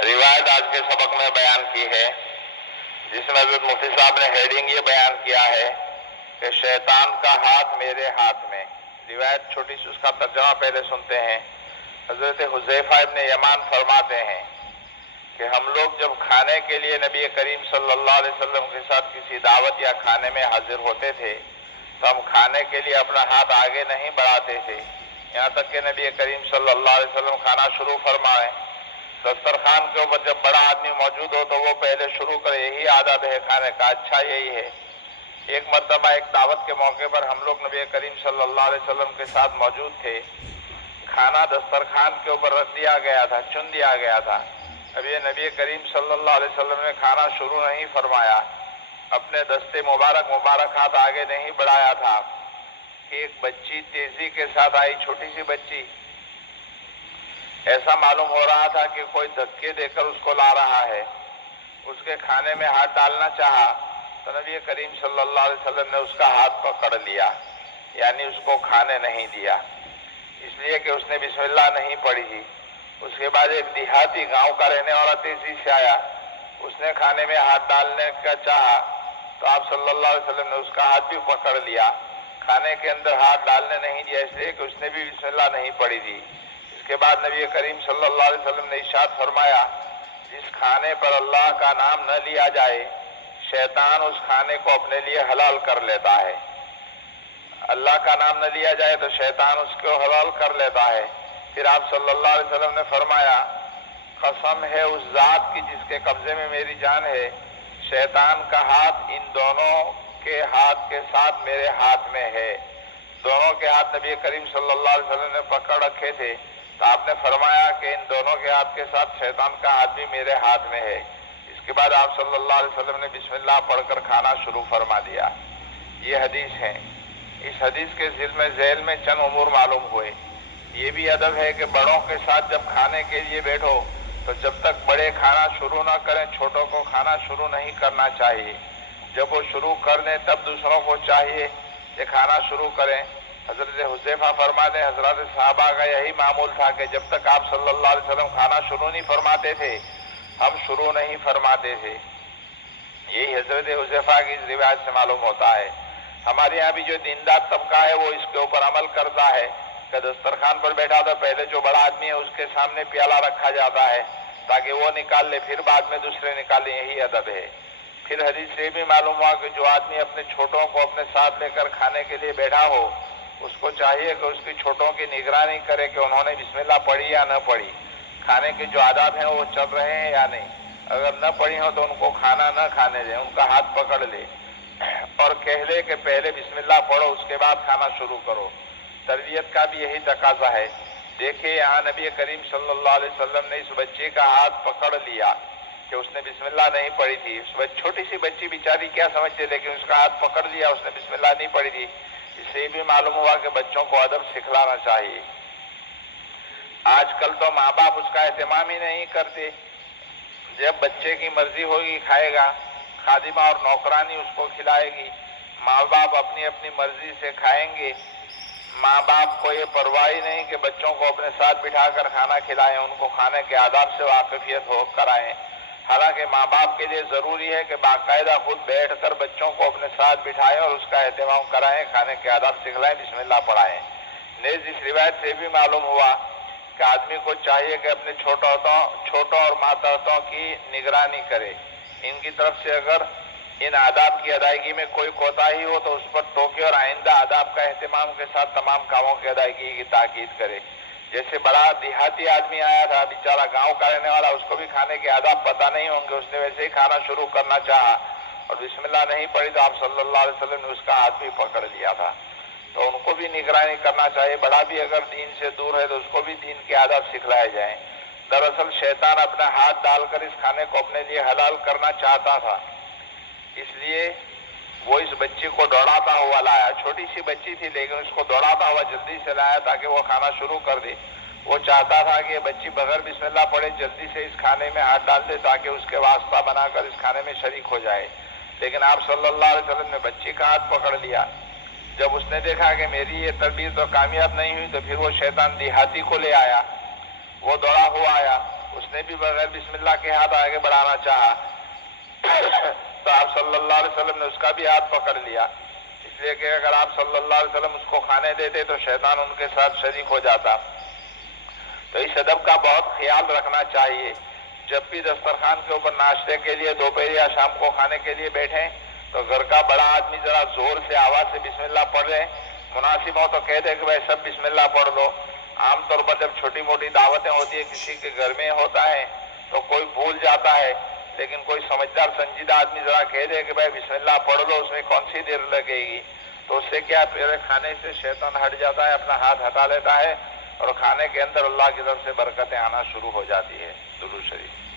روایت آج کے سبق میں بیان کی ہے جس میں حضرت مفتی صاحب نے ہیڈنگ یہ بیان کیا ہے کہ شیطان کا ہاتھ میرے ہاتھ میں. روایت چھوٹی سی اس کا ترجمہ پہلے سنتے ہیں. حضرت حذیفہ ابن یمان فرماتے ہیں کہ ہم لوگ جب کھانے کے لیے نبی کریم صلی اللہ علیہ وسلم کے ساتھ کسی دعوت یا کھانے میں حاضر ہوتے تھے تو ہم کھانے کے لیے اپنا ہاتھ آگے نہیں بڑھاتے تھے یہاں تک کہ نبی کریم صلی اللہ علیہ وسلم کھانا شروع فرمائیں. دسترخوان کے اوپر جب بڑا آدمی موجود ہو تو وہ پہلے شروع کرے. یہی عادت ہے کھانے کا. اچھا یہی ہے. ایک مرتبہ ایک دعوت کے موقع پر ہم لوگ نبی کریم صلی اللہ علیہ وسلم کے ساتھ موجود تھے. کھانا دسترخوان کے اوپر رکھ دیا گیا تھا, چن دیا گیا تھا. اب یہ نبی کریم صلی اللہ علیہ وسلم نے کھانا شروع نہیں فرمایا, اپنے دستے مبارک ہاتھ آگے نہیں بڑھایا تھا. ایک بچی تیزی کے ساتھ آئی, چھوٹی سی بچی. ایسا معلوم ہو رہا تھا کہ کوئی دھکے دے کر اس کو لا رہا ہے. اس کے کھانے میں ہاتھ ڈالنا چاہا تو نبی کریم صلی اللہ علیہ وسلم نے اس کا ہاتھ پکڑ لیا, یعنی اس کو کھانے نہیں دیا, اس لیے کہ اس نے بسم اللہ نہیں پڑھی تھی. اس کے بعد ایک دیہاتی گاؤں کا رہنے والا تیزی سے آیا, اس نے کھانے میں ہاتھ ڈالنے کا چاہا تو آپ صلی اللہ علیہ وسلم نے اس کا ہاتھ بھی پکڑ لیا. کھانے کے اندر ہاتھ ڈالنے نہیں دیا, اس لیے کہ اس نے بھی بسم اللہ نہیں پڑھی تھی. اس کے بعد نبی کریم صلی اللہ علیہ وسلم نے ارشاد فرمایا, جس کھانے پر اللہ کا نام نہ لیا جائے شیطان اس کھانے کو اپنے لیے حلال کر لیتا ہے. اللہ کا نام نہ لیا جائے تو شیطان اس کو حلال کر لیتا ہے. پھر آپ صلی اللہ علیہ وسلم نے فرمایا, قسم ہے اس ذات کی جس کے قبضے میں میری جان ہے, شیطان کا ہاتھ ان دونوں کے ہاتھ کے ساتھ میرے ہاتھ میں ہے. دونوں کے ہاتھ نبی کریم صلی اللہ علیہ وسلم نے پکڑ رکھے تھے تو آپ نے فرمایا کہ ان دونوں کے ہاتھ کے ساتھ شیطان کا ہاتھ بھی میرے ہاتھ میں ہے. اس کے بعد آپ صلی اللہ علیہ وسلم نے بسم اللہ پڑھ کر کھانا شروع فرما دیا. یہ حدیث ہے. اس حدیث کے ذیل میں چند امور معلوم ہوئے. یہ بھی ادب ہے کہ بڑوں کے ساتھ جب کھانے کے لیے بیٹھو تو جب تک بڑے کھانا شروع نہ کریں چھوٹوں کو کھانا شروع نہیں کرنا چاہیے. جب وہ شروع کر دیں تب دوسروں کو چاہیے کہ کھانا شروع کریں. حضرت حذیفہ فرماتے ہیں حضرات صحابہ کا یہی معمول تھا کہ جب تک آپ صلی اللہ علیہ وسلم کھانا شروع نہیں فرماتے تھے ہم شروع نہیں فرماتے تھے. یہی حضرت حذیفہ کی اس روایت سے معلوم ہوتا ہے. ہمارے یہاں بھی جو دیندار طبقہ ہے وہ اس کے اوپر عمل کرتا ہے کہ دسترخوان پر بیٹھا تو پہلے جو بڑا آدمی ہے اس کے سامنے پیالہ رکھا جاتا ہے تاکہ وہ نکال لے, پھر بعد میں دوسرے نکالیں. یہی ادب ہے. پھر حدیث سے بھی معلوم ہوا کہ جو آدمی اپنے چھوٹوں کو اپنے ساتھ لے کر کھانے کے لیے بیٹھا ہو اس کو چاہیے کہ اس کی چھوٹوں کی نگرانی کرے کہ انہوں نے بسم اللہ پڑھی یا نہ پڑھی, کھانے کے جو آداب ہیں وہ چل رہے ہیں یا نہیں. اگر نہ پڑھی ہو تو ان کو کھانا نہ کھانے دیں, ان کا ہاتھ پکڑ لے اور کہہ لے کہ پہلے بسم اللہ پڑھو اس کے بعد کھانا شروع کرو. تربیت کا بھی یہی تقاضا ہے. دیکھیے یہاں نبی کریم صلی اللہ علیہ وسلم نے اس بچے کا ہاتھ پکڑ لیا کہ اس نے بسم اللہ نہیں پڑھی تھی. چھوٹی سی بچی بیچاری کیا سمجھتے, لیکن اس کا ہاتھ پکڑ لیا, اس نے بسم اللہ نہیں پڑھی تھی. اس سے بھی معلوم ہوا کہ بچوں کو ادب سکھلانا چاہیے. آج کل تو ماں باپ اس کا اہتمام ہی نہیں کرتے. جب بچے کی مرضی ہوگی کھائے گا, خادمہ اور نوکرانی اس کو کھلائے گی. ماں باپ اپنی اپنی مرضی سے کھائیں گے. ماں باپ کو یہ پرواہ نہیں کہ بچوں کو اپنے ساتھ بٹھا کر کھانا کھلائیں, ان کو کھانے کے آداب سے واقفیت ہو کرائیں. حالانکہ ماں باپ کے لیے ضروری ہے کہ باقاعدہ خود بیٹھ کر بچوں کو اپنے ساتھ بٹھائیں اور اس کا اہتمام کرائیں, کھانے کے آداب سکھلائیں, بسم اللہ پڑھائیں. نیز اس روایت سے بھی معلوم ہوا کہ آدمی کو چاہیے کہ اپنے چھوٹوں اور ماتحتوں کی نگرانی کرے. ان کی طرف سے اگر ان آداب کی ادائیگی میں کوئی کوتاہی ہو تو اس پر ٹوکے اور آئندہ آداب کا اہتمام کے ساتھ تمام کاموں کی ادائیگی کی تاکید کرے. جیسے بڑا دیہاتی آدمی آیا تھا, بیچارہ گاؤں کا رہنے والا, اس کو بھی کھانے کے آداب پتہ نہیں ہوں گے, اس نے ویسے ہی کھانا شروع کرنا چاہا اور بسم اللہ نہیں پڑھی تو آپ صلی اللہ علیہ وسلم نے اس کا ہاتھ بھی پکڑ لیا تھا. تو ان کو بھی نگرانی کرنا چاہیے. بڑا بھی اگر دین سے دور ہے تو اس کو بھی دین کے آداب سکھلائے جائیں. دراصل شیطان اپنا ہاتھ ڈال کر اس کھانے کو اپنے لیے حلال کرنا چاہتا تھا, اس لیے وہ اس بچی کو دوڑاتا ہوا لایا. چھوٹی سی بچی تھی لیکن اس کو دوڑاتا ہوا جلدی سے لایا تاکہ وہ کھانا شروع کر دے. وہ چاہتا تھا کہ یہ بچی بغیر بسم اللہ پڑھے جلدی سے اس کھانے میں ہاتھ ڈال دے تاکہ اس کے واسطہ بنا کر اس کھانے میں شریک ہو جائے. لیکن آپ صلی اللہ علیہ وسلم نے بچی کا ہاتھ پکڑ لیا. جب اس نے دیکھا کہ میری یہ تربیت تو کامیاب نہیں ہوئی تو پھر وہ شیطان دیہاتی کو لے آیا. وہ دوڑا ہوا آیا, اس نے بھی بغیر بسم اللہ کے ہاتھ آگے بڑھانا چاہا تو آپ صلی اللہ علیہ وسلم نے اس کا بھی ہاتھ پکڑ لیا، اس لیے کہ اگر آپ صلی اللہ علیہ وسلم اس کو کھانے دیتے تو شیطان ان کے ساتھ شریک ہو جاتا۔ تو اس ادب کا بہت خیال رکھنا چاہیے۔ جب بھی دسترخوان کے اوپر ناشتے کے لیے دوپہر یا شام کو کھانے کے لیے بیٹھیں تو گھر کا بڑا آدمی ذرا زور سے آواز سے بسم اللہ پڑھ لیں، مناسب ہو تو کہہ دیں کہ بھائی سب بسم اللہ پڑھ لو۔ عام طور پر جب چھوٹی موٹی دعوتیں ہوتی ہیں کسی کے گھر میں ہوتا ہے تو کوئی بھول جاتا ہے، لیکن کوئی سمجھدار سنجیدہ آدمی ذرا کہہ دے کہ بھائی بسم اللہ پڑھ لو، اس میں کون سی دیر لگے گی، تو اس سے کیا پھر کھانے سے شیطان ہٹ جاتا ہے، اپنا ہاتھ ہٹا لیتا ہے اور کھانے کے اندر اللہ کی طرف سے برکتیں آنا شروع ہو جاتی ہے۔ درود شریف۔